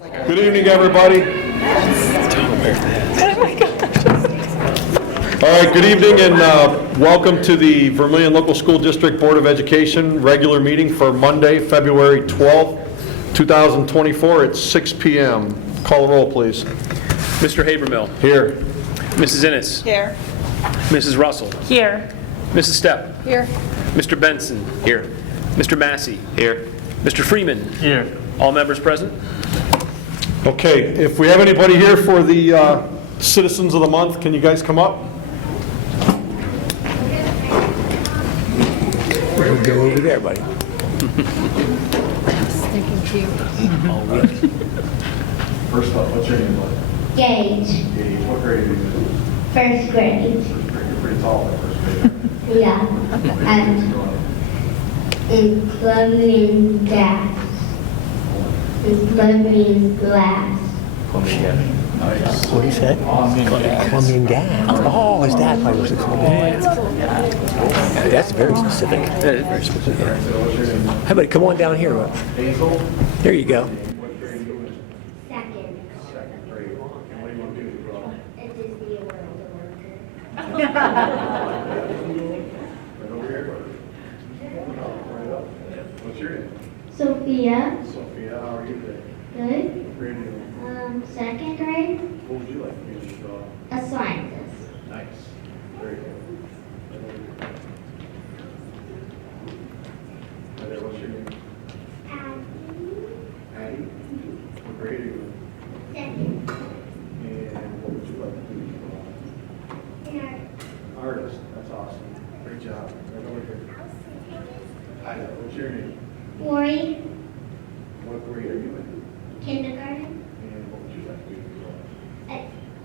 Good evening, everybody. All right, good evening and welcome to the Vermilion Local School District Board of Education regular meeting for Monday, February 12th, 2024 at 6 p.m. Call the roll, please. Mr. Habermill. Here. Mrs. Innes. Here. Mrs. Russell. Here. Mrs. Stepp. Here. Mr. Benson. Here. Mr. Massey. Here. Mr. Freeman. Here. All members present. Okay, if we have anybody here for the Citizens of the Month, can you guys come up? We'll go over there, buddy. First up, what's your name, bud? Gage, Gage, what grade are you in? first grade. You're pretty tall at first grade. Yeah. And in plumbing gas. In plumbing glass. Nice. What do you say? Plumbing gas. Oh, is that why it was That's very specific. That is very specific. What's your name? Hey, buddy, come on down here. Hazel? There you go. What grade are you in? Second. Second grade. And what do you want to do, bro? It is the world worker. Right over here. Right up. What's your name? Sophia. Sophia, how are you today? Good. What grade are you in? Second grade. What would you like to be as a dog? A scientist. Nice. Very good. Hi there, what's your name? Addie? What grade are you in? Second. And what would you like to be as a dog? Artist. That's awesome. Great job. Right over here. Hi there, what's your name? Lori. What grade are you in? Kindergarten. And what would you like to be as a dog? A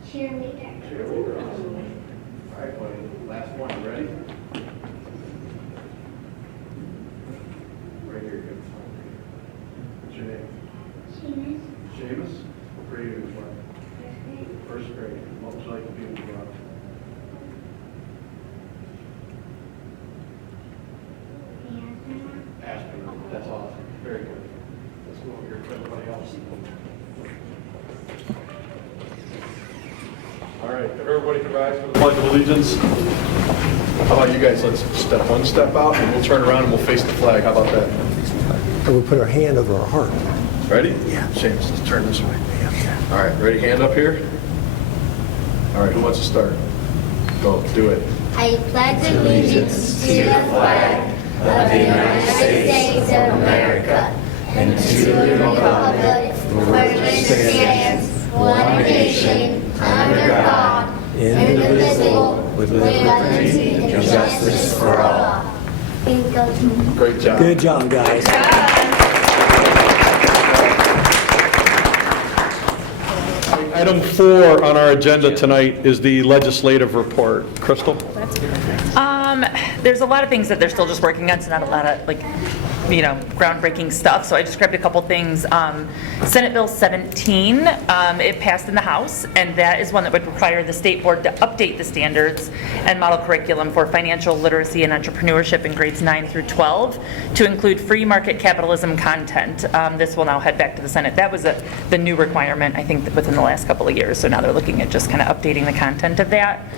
cheerleader. Cheerleader, awesome. All right, buddy. Last one. You ready? Right here. Good. What's your name? Seamus. Seamus. What grade are you in? First grade. First grade. What would you like to be when you grow up? Astronaut. That's awesome. Very good. Let's go over here to everybody else. All right, if everybody can rise for the Pledge of Allegiance. How about you guys? Let's step one step out and we'll turn around and we'll face the flag. How about that? And we'll put our hand over our heart. Ready? Yeah. James, let's turn this way. Yeah. All right, ready? Hand up here. All right, who wants to start? Go, do it. I pledge allegiance to the flag of the United States of America and to the republic for which it stands, one nation, under God, indivisible, with liberty and justice for all. Great job. Good job, guys. Item 4 on our agenda tonight is the legislative report. Crystal? There's a lot of things that they're still just working on, so not a lot of groundbreaking stuff. So I just grabbed a couple things. Senate Bill 17, it passed in the House, and that is one that would require the state board to update the standards and model curriculum for financial literacy and entrepreneurship in grades 9 through 12 to include free market capitalism content. This will now head back to the Senate. That was the new requirement, I think, within the last couple of years. So now they're looking at just kind of updating the content of that.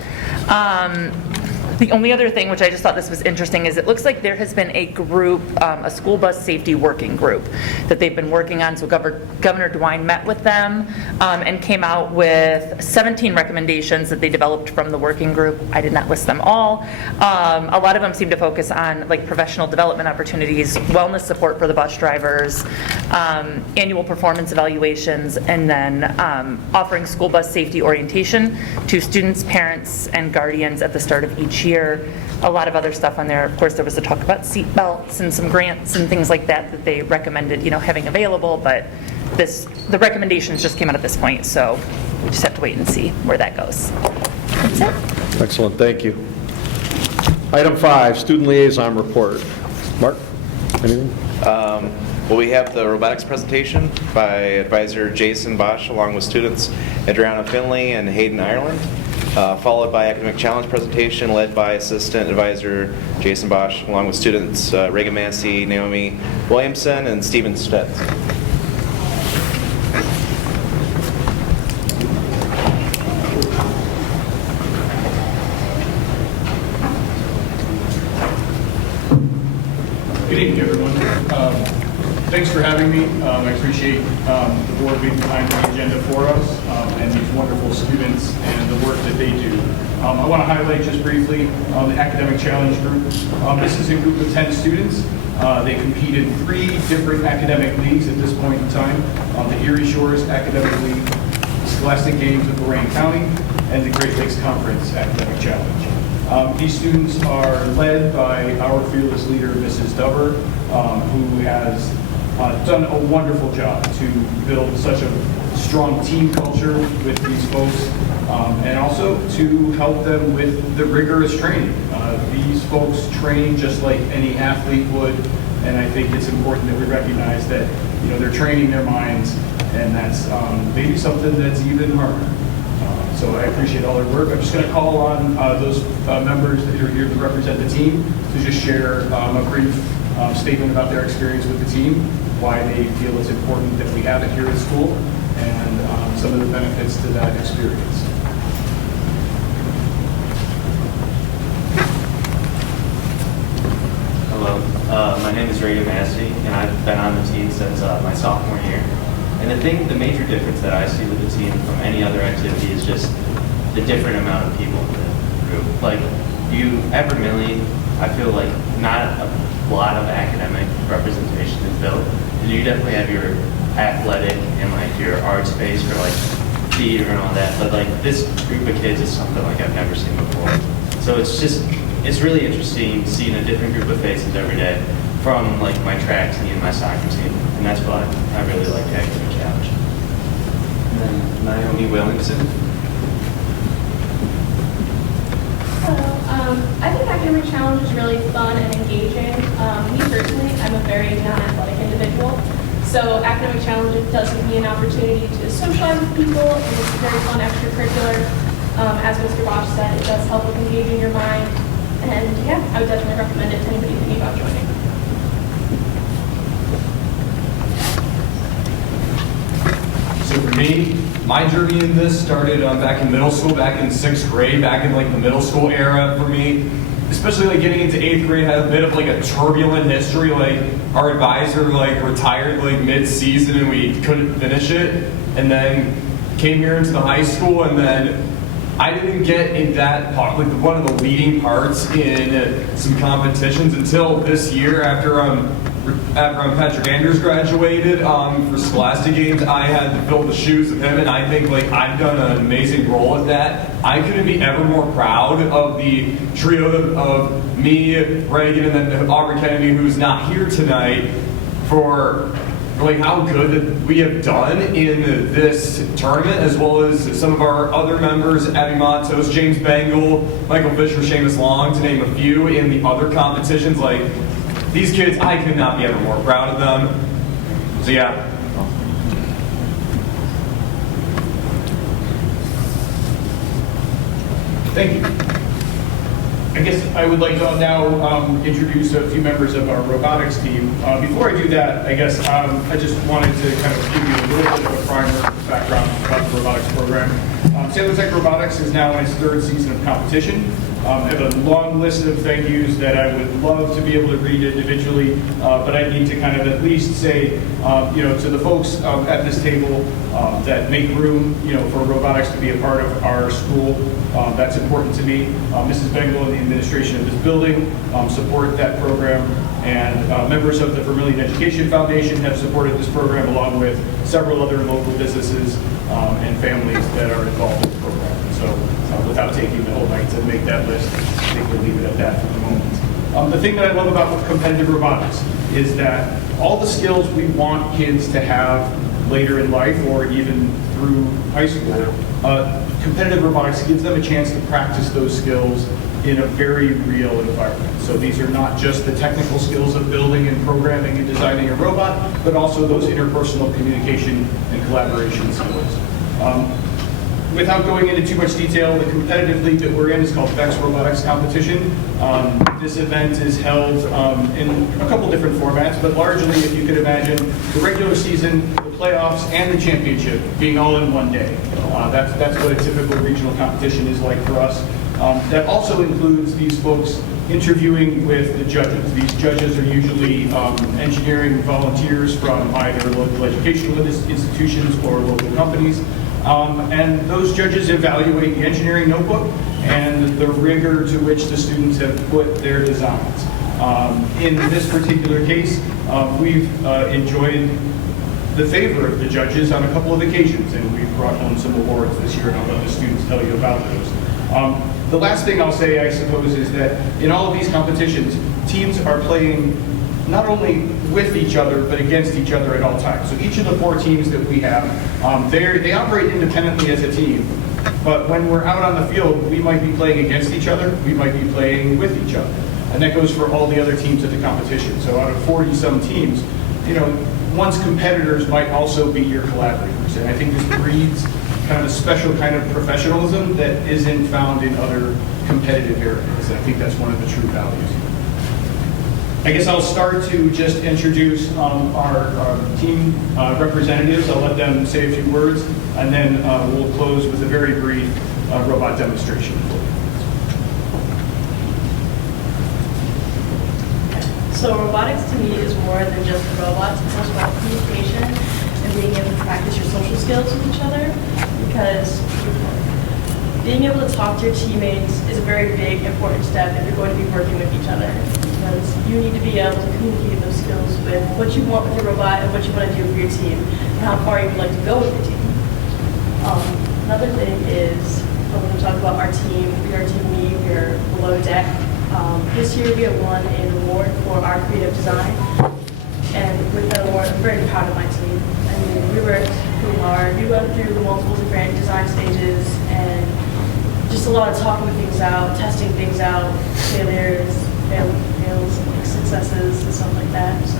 The only other thing, which I just thought this was interesting, is it looks like there has been a group, a school bus safety working group that they've been working on. So Governor DeWine met with them and came out with 17 recommendations that they developed from the working group. I did not list them all. A lot of them seem to focus on like professional development opportunities, wellness support for the bus drivers, annual performance evaluations, and then offering school bus safety orientation to students, parents, and guardians at the start of each year. A lot of other stuff on there. Of course, there was a talk about seat belts and some grants and things like that that they recommended, having available, but the recommendations just came out at this point, so we just have to wait and see where that goes. That's it. Excellent, thank you. Item 5, student liaison report. Mark, anything? Well, we have the robotics presentation by advisor Jason Bosch along with students Adriana Finley and Hayden Ireland. Followed by academic challenge presentation led by assistant advisor Jason Bosch along with students Reagan Massey, Naomi Williamson, and Stephen Stutz. Thanks for having me. I appreciate the board being behind the agenda for us and these wonderful students and the work that they do. I want to highlight just briefly the Academic Challenge Group. This is a group of 10 students. They compete in 3 different academic leagues at this point in time. The Erie Shores Academic League, the Scholastic Games of Lorain County, and the Great Lakes Conference Academic Challenge. These students are led by our fearless leader, Mrs. Dover, who has done a wonderful job to build such a strong team culture with these folks, and also to help them with the rigorous training. These folks train just like any athlete would, and I think it's important that we recognize that they're training their minds, and that's maybe something that's even harder. So I appreciate all their work. I'm just going to call on those members that are here to represent the team to just share a brief statement about their experience with the team, why they feel it's important that we have it here at school, and some of the benefits to that experience. Hello, my name is Ray Massey, and I've been on the team since my sophomore year. And the major difference that I see with the team from any other activity is just the different amount of people in the group. Like, at Vermilion, I feel like not a lot of academic representation is built. And you definitely have your athletic and like your art space for like theater and all that. But like this group of kids is something like I've never seen before. So it's really interesting seeing a different group of faces every day from like my track team, my soccer team. And that's why I really like the Academic Challenge. And then Naomi Williamson. Hello. I think Academic Challenge is really fun and engaging. Me personally, I'm a very non-athletic individual. So Academic Challenge does give me an opportunity to socialize with people, and it's a very fun extracurricular. As Mr. Bosch said, it does help with engaging your mind. And yeah, I would definitely recommend it to anybody thinking about joining. So for me, my journey in this started back in middle school, back in 6th grade, back in like the middle school era for me. Especially like getting into 8th grade had a bit of like a turbulent history. Like our advisor like retired like mid-season and we couldn't finish it. And then came here into the high school, and then I didn't get in that part, like one of the leading parts in some competitions until this year after Patrick Andrews graduated for Scholastic Games. I had to fill the shoes of him, and I think like I've done an amazing role at that. I couldn't be ever more proud of the trio of me, Reagan, and then Aubrey Kennedy, who's not here tonight, for like how good we have done in this tournament, as well as some of our other members, Abby Matos, James Bengal, Michael Fisher, Seamus Long, to name a few, in the other competitions. Like, these kids, I could not be ever more proud of them. So yeah. Thank you. I guess I would like to now introduce a few members of our robotics team. Before I do that, I guess I just wanted to kind of give you a little bit of a primer background about the robotics program. Sailor Tech Robotics is now in its 3rd season of competition. I have a long list of thank yous that I would love to be able to read individually, but I need to kind of at least say, to the folks at this table that make room, for robotics to be a part of our school. That's important to me. Mrs. Bengal and the administration of this building support that program, and members of the Vermilion Education Foundation have supported this program, along with several other local businesses and families that are involved in the program. So without taking the whole night to make that list, I think we'll leave it at that for the moment. The thing that I love about competitive robotics is that all the skills we want kids to have later in life, or even through high school, competitive robotics gives them a chance to practice those skills in a very real environment. So these are not just the technical skills of building and programming and designing a robot, but also those interpersonal communication and collaboration skills. Without going into too much detail, the competitive league that we're in is called VEX Robotics Competition. This event is held in a couple different formats, but largely, if you could imagine, the regular season, the playoffs, and the championship being all in one day. That's what a typical regional competition is like for us. That also includes these folks interviewing with the judges. These judges are usually engineering volunteers from either local educational institutions or local companies. And those judges evaluate the engineering notebook and the rigor to which the students have put their designs. In this particular case, we've enjoyed the favor of the judges on a couple of occasions, and we've brought home some awards this year, and I'll let the students tell you about those. The last thing I'll say, I suppose, is that in all of these competitions, teams are playing not only with each other, but against each other at all times. So each of the 4 teams that we have, they operate independently as a team, but when we're out on the field, we might be playing against each other, we might be playing with each other. And that goes for all the other teams at the competition. So out of 40-some teams, one's competitors might also be your collaborators. And I think this breeds kind of a special kind of professionalism that isn't found in other competitive areas. I think that's one of the true values. I guess I'll start to just introduce our team representatives. I'll let them say a few words, and then we'll close with a very brief robot demonstration. So robotics to me is more than just robots. It's also about communication and being able to practice your social skills with each other, because being able to talk to your teammates is a very big, important step if you're going to be working with each other, because you need to be able to communicate those skills with what you want with your robot and what you want to do for your team and how far you would like to go with your team. Another thing is, when we talk about our team, we are Team Me, we are below deck. This year we have won an award for our creative design, and with that award, I'm very proud of my team. I mean, we worked pretty hard. We went through the multiple different design stages, and just a lot of talking things out, testing things out, failures, fails, successes, and stuff like that. So.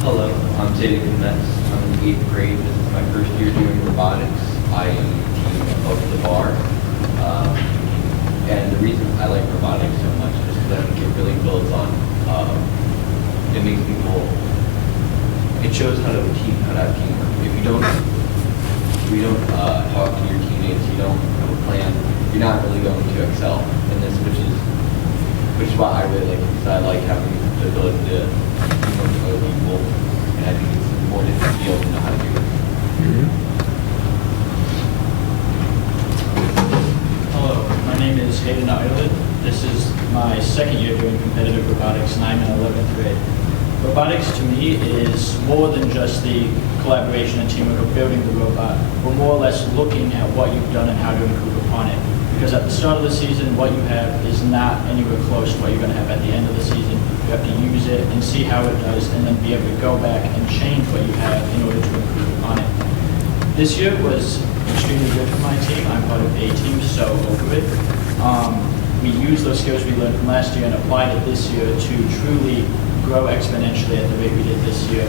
Hello, I'm Zayden Metz. I'm in the 8th grade. This is my first year doing robotics. I am team above the bar. And the reason I like robotics so much is because I think it really builds on, it makes people, it shows how to have teamwork. If you don't talk to your teammates, you don't have a plan, you're not really going to excel in this, which is why I really like it, because I like having the ability to teamwork with other people, and I think it's important to be able to know how to do it. Hello, my name is Hayden Ireland. This is my second year doing competitive robotics, and I'm in 11th grade. Robotics to me is more than just the collaboration and teamwork of building the robot. We're more or less looking at what you've done and how to improve upon it. Because at the start of the season, what you have is not anywhere close to what you're going to have at the end of the season. You have to use it and see how it does, and then be able to go back and change what you have in order to improve upon it. This year was extremely good for my team. I'm part of A team, so over it. We used those skills we learned from last year and applied it this year to truly grow exponentially at the rate we did this year.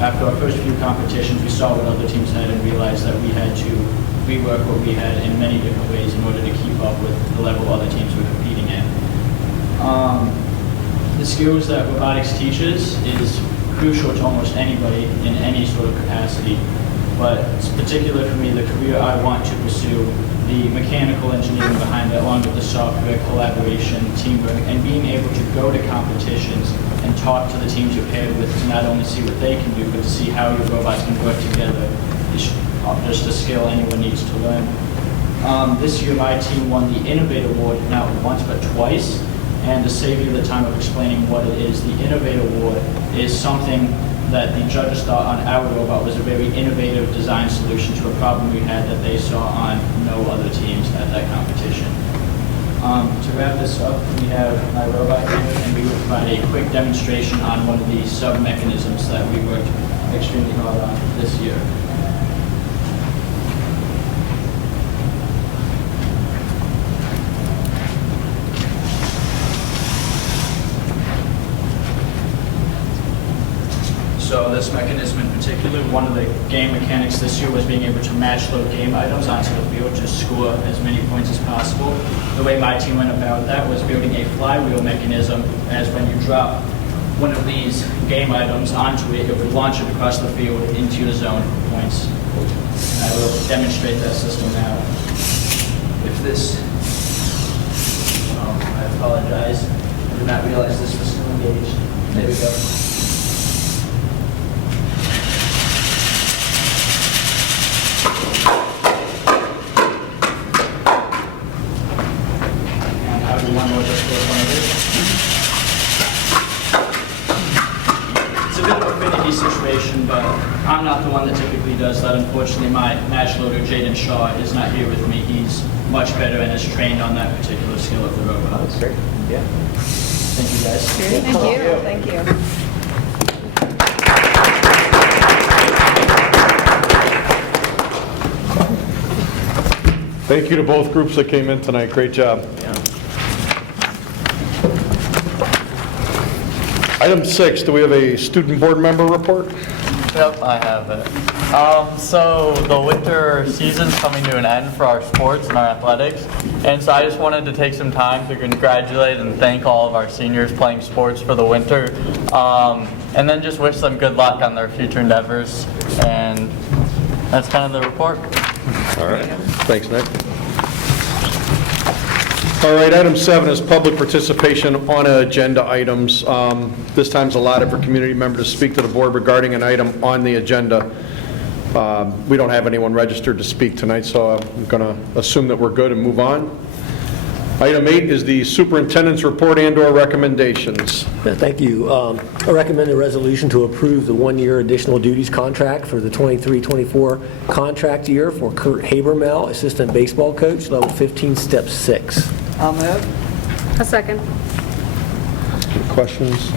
After our first few competitions, we saw what other teams had and realized that we had to rework what we had in many different ways in order to keep up with the level other teams were competing at. The skills that robotics teaches is crucial to almost anybody in any sort of capacity, but it's particular for me, the career I want to pursue, the mechanical engineering behind it, along with the software, collaboration, teamwork, and being able to go to competitions and talk to the teams you're paired with to not only see what they can do, but to see how your robots can work together is just a skill anyone needs to learn. This year my team won the Innovator Award not once but twice, and to save you the time of explaining what it is, the Innovator Award is something that the judges thought on our robot was a very innovative design solution to a problem we had that they saw on no other teams at that competition. To wrap this up, we have my robot here, and we will provide a quick demonstration on one of the sub-mechanisms that we worked extremely hard on this year. So this mechanism in particular, one of the game mechanics this year was being able to match load game items onto the field to score as many points as possible. The way my team went about that was building a flywheel mechanism, as when you drop one of these game items onto it, it would launch it across the field into the zone for points. And I will demonstrate that system now. If this, I apologize, I did not realize this was still engaged. There we go. And I'll do one more just for one of these. It's a bit of a finicky situation, but I'm not the one that typically does that. Unfortunately, my match loader, Jaden Shaw, is not here with me. He's much better and is trained on that particular skill of the robot. That's great. Yeah. Thank you, guys. Thank you. Thank you. Thank you to both groups that came in tonight. Great job. Item 6, do we have a student board member report? Yep, I have it. So the winter season's coming to an end for our sports and our athletics, and so I just wanted to take some time to congratulate and thank all of our seniors playing sports for the winter, and then just wish them good luck on their future endeavors, and that's kind of the report. All right. Thanks, Nick. All right, item 7 is public participation on agenda items. This time's allotted for community members to speak to the board regarding an item on the agenda. We don't have anyone registered to speak tonight, so I'm going to assume that we're good and move on. Item 8 is the superintendent's report and/or recommendations. Thank you. I recommend a resolution to approve the one-year additional duties contract for the 23-24 contract year for Kurt Habermel, assistant baseball coach, level 15, step 6. I'll move. A second. Any questions?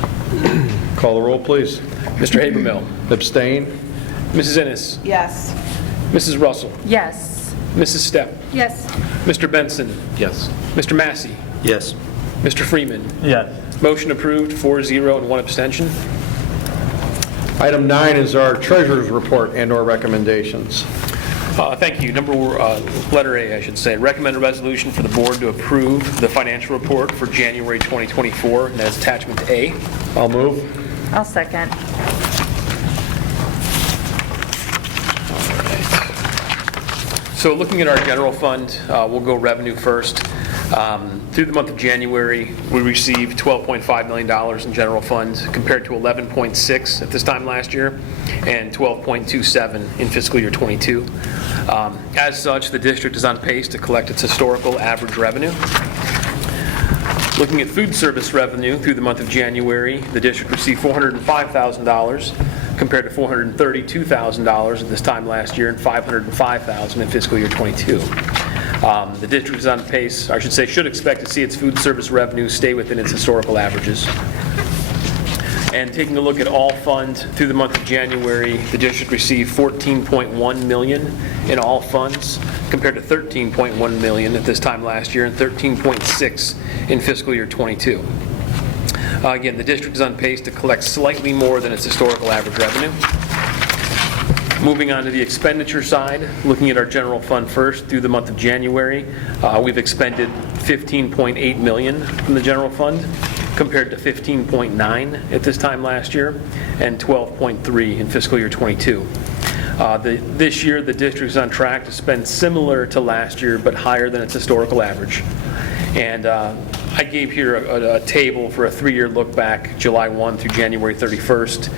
Call the roll, please. Mr. Habermill. Abstain? Mrs. Ennis. Yes. Mrs. Russell. Yes. Mrs. Stepp. Yes. Mr. Benson. Yes. Mr. Massey. Yes. Mr. Freeman. Yes. Motion approved, 4-0 and 1 abstention. Item 9 is our treasurer's report and/or recommendations. Thank you. Letter A, I should say. Recommend a resolution for the board to approve the financial report for January 2024, and that's attachment A. I'll move. I'll second. So looking at our general fund, we'll go revenue first. Through the month of January, we received $12.5 million in general fund compared to 11.6 at this time last year and 12.27 in fiscal year 22. As such, the district is on pace to collect its historical average revenue. Looking at food service revenue through the month of January, the district received $405,000 compared to $432,000 at this time last year and $505,000 in fiscal year 22. The district is on pace, I should say, should expect to see its food service revenue stay within its historical averages. And taking a look at all funds through the month of January, the district received $14.1 million in all funds compared to $13.1 million at this time last year and $13.6 in fiscal year 22. Again, the district is on pace to collect slightly more than its historical average revenue. Moving on to the expenditure side, looking at our general fund first, through the month of January, we've expended $15.8 million from the general fund compared to $15.9 at this time last year and $12.3 in fiscal year 22. This year, the district is on track to spend similar to last year, but higher than its historical average. And I gave here a table for a 3-year look back, July 1 through January 31st.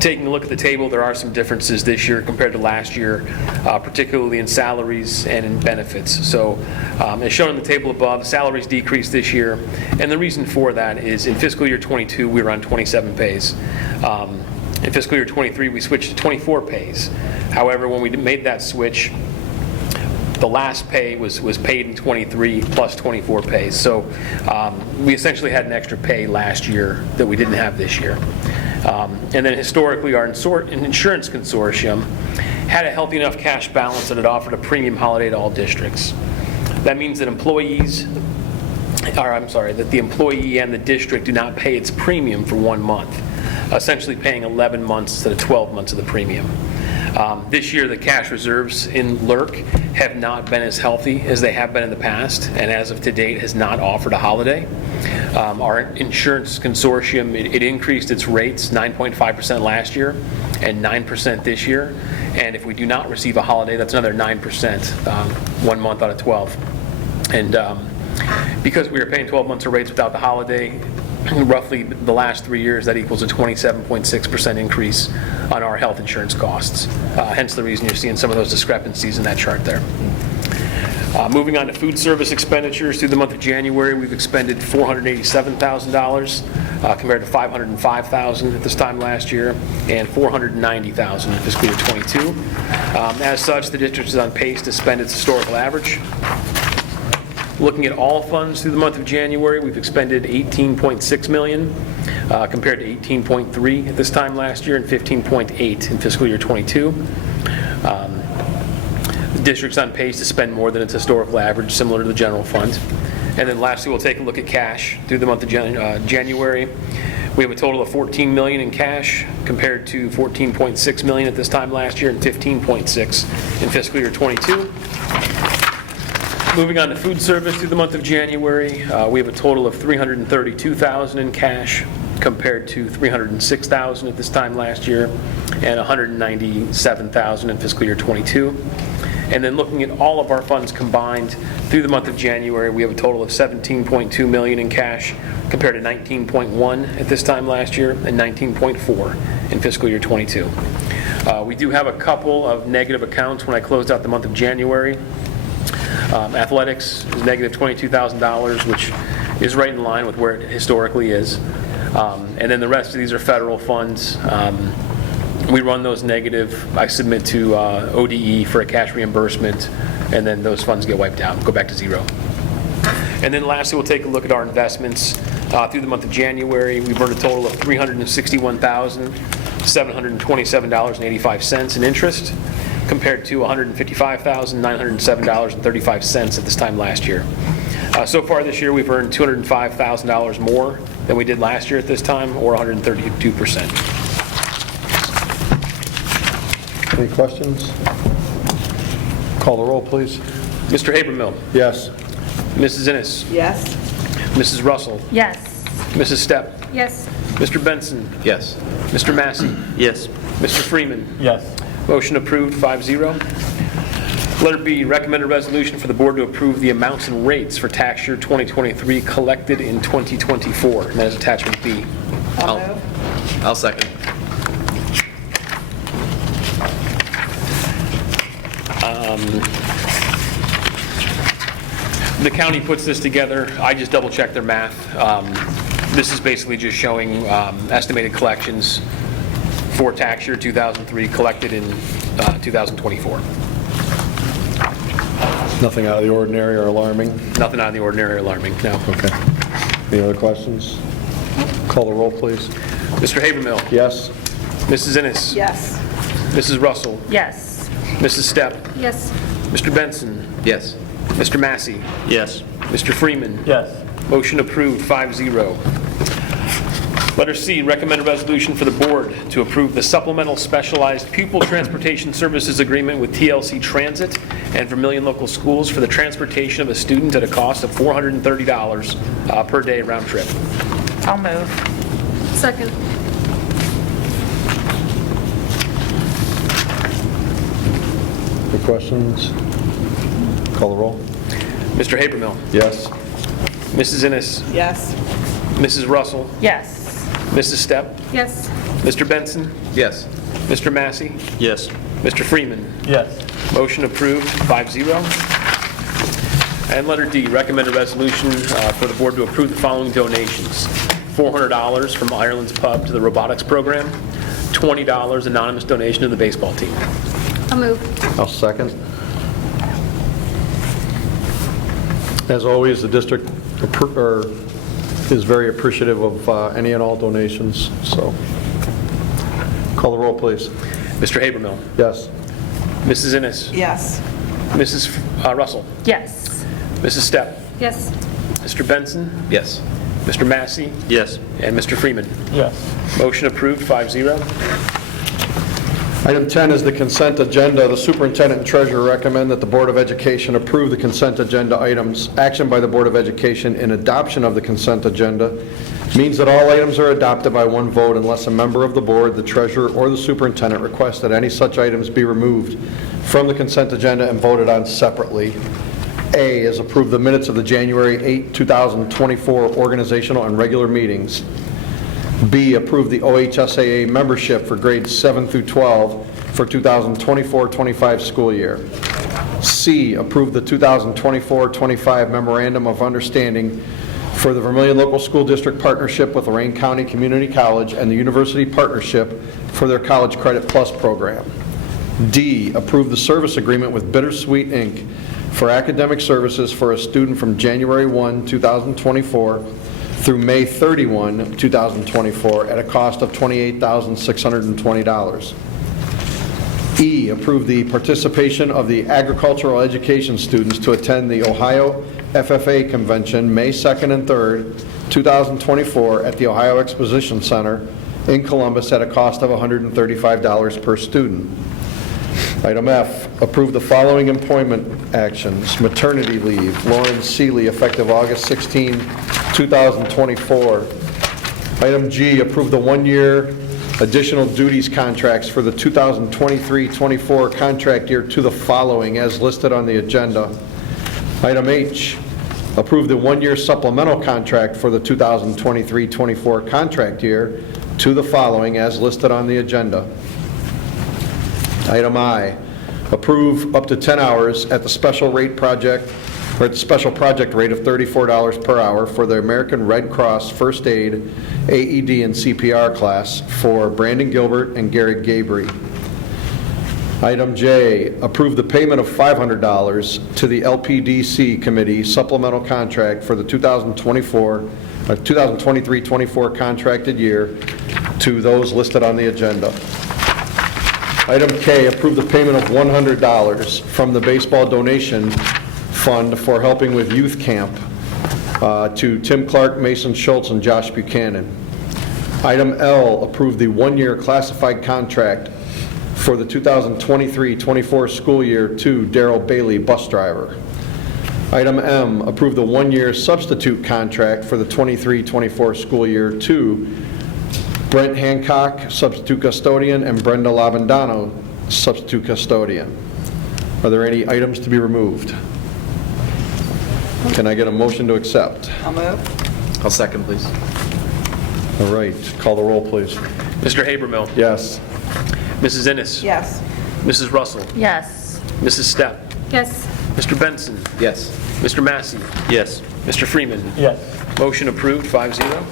Taking a look at the table, there are some differences this year compared to last year, particularly in salaries and in benefits. So as shown in the table above, salaries decreased this year, and the reason for that is in fiscal year 22, we were on 27 pays. In fiscal year 23, we switched to 24 pays. However, when we made that switch, the last pay was paid in 23 plus 24 pays. So we essentially had an extra pay last year that we didn't have this year. And then historically, our insurance consortium had a healthy enough cash balance that it offered a premium holiday to all districts. That means that that the employee and the district do not pay its premium for 1 month, essentially paying 11 months instead of 12 months of the premium. This year, the cash reserves in LERC have not been as healthy as they have been in the past, and as of to date has not offered a holiday. Our insurance consortium, it increased its rates 9.5% last year and 9% this year, and if we do not receive a holiday, that's another 9%, 1 month out of 12. And because we are paying 12 months of rates without the holiday, roughly the last 3 years, that equals a 27.6% increase on our health insurance costs. Hence the reason you're seeing some of those discrepancies in that chart there. Moving on to food service expenditures, through the month of January, we've expended $487,000 compared to $505,000 at this time last year, and $490,000 in fiscal year '22. As such, the district is on pace to spend its historical average. Looking at all funds through the month of January, we've expended $18.6 million compared to $18.3 at this time last year and $15.8 in fiscal year '22. The district's on pace to spend more than its historical average, similar to the general fund. And then lastly, we'll take a look at cash through the month of January. We have a total of $14 million in cash compared to $14.6 million at this time last year and $15.6 in fiscal year '22. Moving on to food service through the month of January, we have a total of $332,000 in cash compared to $306,000 at this time last year and $197,000 in fiscal year '22. And then looking at all of our funds combined through the month of January, we have a total of $17.2 million in cash compared to $19.1 at this time last year and $19.4 in fiscal year '22. We do have a couple of negative accounts when I closed out the month of January. Athletics is negative $22,000, which is right in line with where it historically is. And then the rest of these are federal funds. We run those negative. I submit to ODE for a cash reimbursement, and then those funds get wiped out, go back to zero. And then lastly, we'll take a look at our investments. Through the month of January, we've earned a total of $361,727.85 in interest, compared to $155,907.35 at this time last year. So far this year, we've earned $205,000 more than we did last year at this time, or 132%. Any questions? Call the roll, please. Mr. Habermill. Yes. Mrs. Innes. Yes. Mrs. Russell. Yes. Mrs. Stepp. Yes. Mr. Benson. Yes. Mr. Massey. Yes. Mr. Freeman. Yes. Motion approved, 5-0. Letter B, recommend a resolution for the board to approve the amounts and rates for tax year 2023 collected in 2024. And that is attachment B. I'll second. The county puts this together. I just double-checked their math. This is basically just showing estimated collections for tax year 2003 collected in 2024. Nothing out of the ordinary or alarming? Nothing out of the ordinary or alarming, no. Okay. Any other questions? Call the roll, please. Mr. Habermill. Yes. Mrs. Innes. Yes. Mrs. Russell. Yes. Mrs. Stepp. Yes. Mr. Benson. Yes. Mr. Massey. Yes. Mr. Freeman. Yes. Motion approved, 5-0. Letter C, recommend a resolution for the board to approve the supplemental specialized pupil transportation services agreement with TLC Transit and Vermilion Local Schools for the transportation of a student at a cost of $430 per day round trip. I'll move. Second. Any questions? Call the roll. Mr. Habermill. Yes. Mrs. Innes. Yes. Mrs. Russell. Yes. Mrs. Stepp. Yes. Mr. Benson. Yes. Mr. Massey. Yes. Mr. Freeman. Yes. Motion approved, 5-0. And letter D, recommend a resolution for the board to approve the following donations. $400 from Ireland's Pub to the robotics program, $20 anonymous donation to the baseball team. I'll move. I'll second. As always, the district is very appreciative of any and all donations, so. Call the roll, please. Mr. Habermill. Yes. Mrs. Innes. Yes. Mrs. Russell. Yes. Mrs. Stepp. Yes. Mr. Benson. Yes. Mr. Massey. Yes. And Mr. Freeman. Yes. Motion approved, 5-0. Item 10 is the consent agenda. The superintendent and treasurer recommend that the Board of Education approve the consent agenda items. Action by the Board of Education in adoption of the consent agenda means that all items are adopted by one vote unless a member of the board, the treasurer, or the superintendent requests that any such items be removed from the consent agenda and voted on separately. A is approve the minutes of the January 8, 2024 organizational and regular meetings. B, approve the OHSAA membership for grades 7 through 12 for 2024-25 school year. C, approve the 2024-25 memorandum of understanding for the Vermilion Local School District partnership with Lorraine County Community College and the University Partnership for their College Credit Plus program. D, approve the service agreement with Bittersweet Inc. for academic services for a student from January 1, 2024 through May 31, 2024 at a cost of $28,620. E, approve the participation of the agricultural education students to attend the Ohio FFA Convention May 2nd and 3rd, 2024 at the Ohio Exposition Center in Columbus at a cost of $135 per student. Item F, approve the following employment actions. Maternity leave, Lauren Seeley, effective August 16, 2024. Item G, approve the one-year additional duties contracts for the 2023-24 contract year to the following as listed on the agenda. Item H, approve the one-year supplemental contract for the 2023-24 contract year to the following as listed on the agenda. Item I, approve up to 10 hours at the special rate project, or at the special project rate of $34 per hour for the American Red Cross First Aid, AED, and CPR class for Brandon Gilbert and Garrett Gabry. Item J, approve the payment of $500 to the LPDC Committee supplemental contract for the 2023-24 contracted year to those listed on the agenda. Item K, approve the payment of $100 from the baseball donation fund for helping with youth camp to Tim Clark, Mason Schultz, and Josh Buchanan. Item L, approve the one-year classified contract for the 2023-24 school year to Darrell Bailey, bus driver. Item M, approve the one-year substitute contract for the 23-24 school year to Brent Hancock, substitute custodian, and Brenda Lavandano, substitute custodian. Are there any items to be removed? Can I get a motion to accept? I'll move. I'll second, please. All right, call the roll, please. Mr. Habermill. Yes. Mrs. Innes. Yes. Mrs. Russell. Yes. Mrs. Stepp. Yes. Mr. Benson. Yes. Mr. Massey. Yes. Mr. Freeman. Yes. Motion approved, 5-0.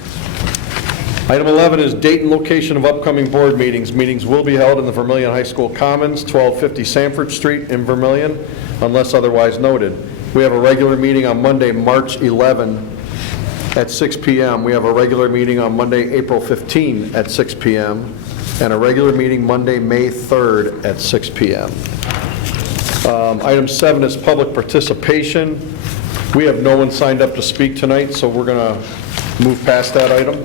Item 11 is date and location of upcoming board meetings. Meetings will be held in the Vermilion High School Commons, 1250 Sanford Street in Vermilion, unless otherwise noted. We have a regular meeting on Monday, March 11 at 6 p.m. We have a regular meeting on Monday, April 15 at 6 p.m. and a regular meeting Monday, May 3rd at 6 p.m. Item 7 is public participation. We have no one signed up to speak tonight, so we're going to move past that item.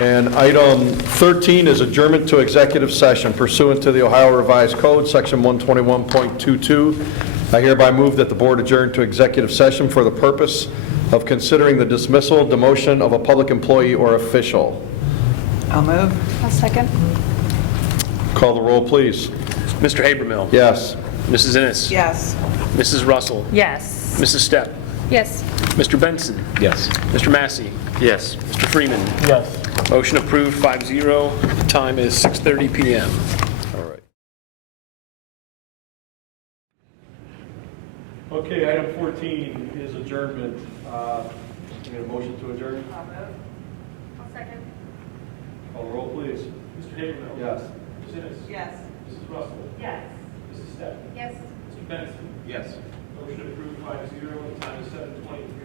And item 13 is adjournment to executive session pursuant to the Ohio Revised Code, section 121.22. I hereby move that the board adjourn to executive session for the purpose of considering the dismissal, demotion of a public employee or official. I'll move. I'll second. Call the roll, please. Mr. Habermill. Yes. Mrs. Innes. Yes. Mrs. Russell. Yes. Mrs. Stepp. Yes. Mr. Benson. Yes. Mr. Massey. Yes. Mr. Freeman. Yes. Motion approved, 5-0. Time is 6:30 p.m. All right. Okay, item 14 is adjournment. Need a motion to adjourn? I'll second. Call the roll, please. Mr. Habermill. Yes. Mrs. Innes. Yes. Mrs. Russell. Yes. Mrs. Stepp. Yes. Mr. Benson. Yes. Motion approved, 5-0. Time is 7:23.